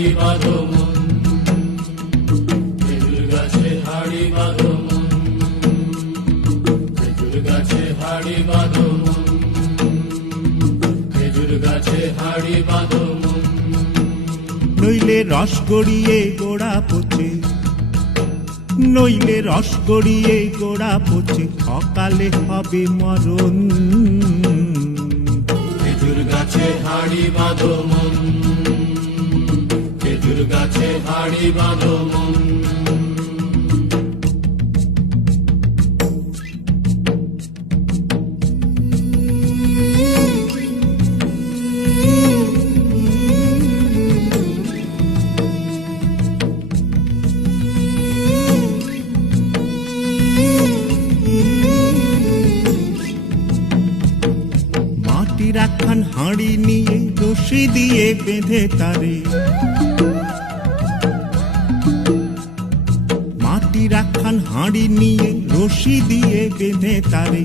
হাড়ি বাঁধো মন, খেজুর গাছে হাড়ি বাঁধো মন, খেজুর গাছে হাড়ি বাঁধো মন, খেজুর গাছে হাড়ি বাঁধো মন। নইলে রস গড়িয়ে গোড়া পচে, নইলে রস গড়িয়ে গোড়া পচে, অকালে হবে মরণ। খেজুর গাছে হাড়ি বাঁধো মন, খেজুর গাছে হাড়ি বাঁধো মন। মাটির একখান হাঁড়ি নিয়ে রশি দিয়ে বেঁধে তারে, মাটির একখান হাঁড়ি নিয়ে রশি দিয়ে বেঁধে তারে,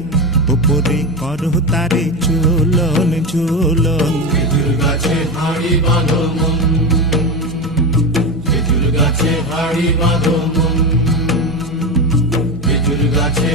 উপরে করো তারে ঝোলন ঝোলন। খেজুর গাছে হাড়ি বাঁধো মন, খেজুর গাছে হাড়ি বাঁধো মন, খেজুর গাছে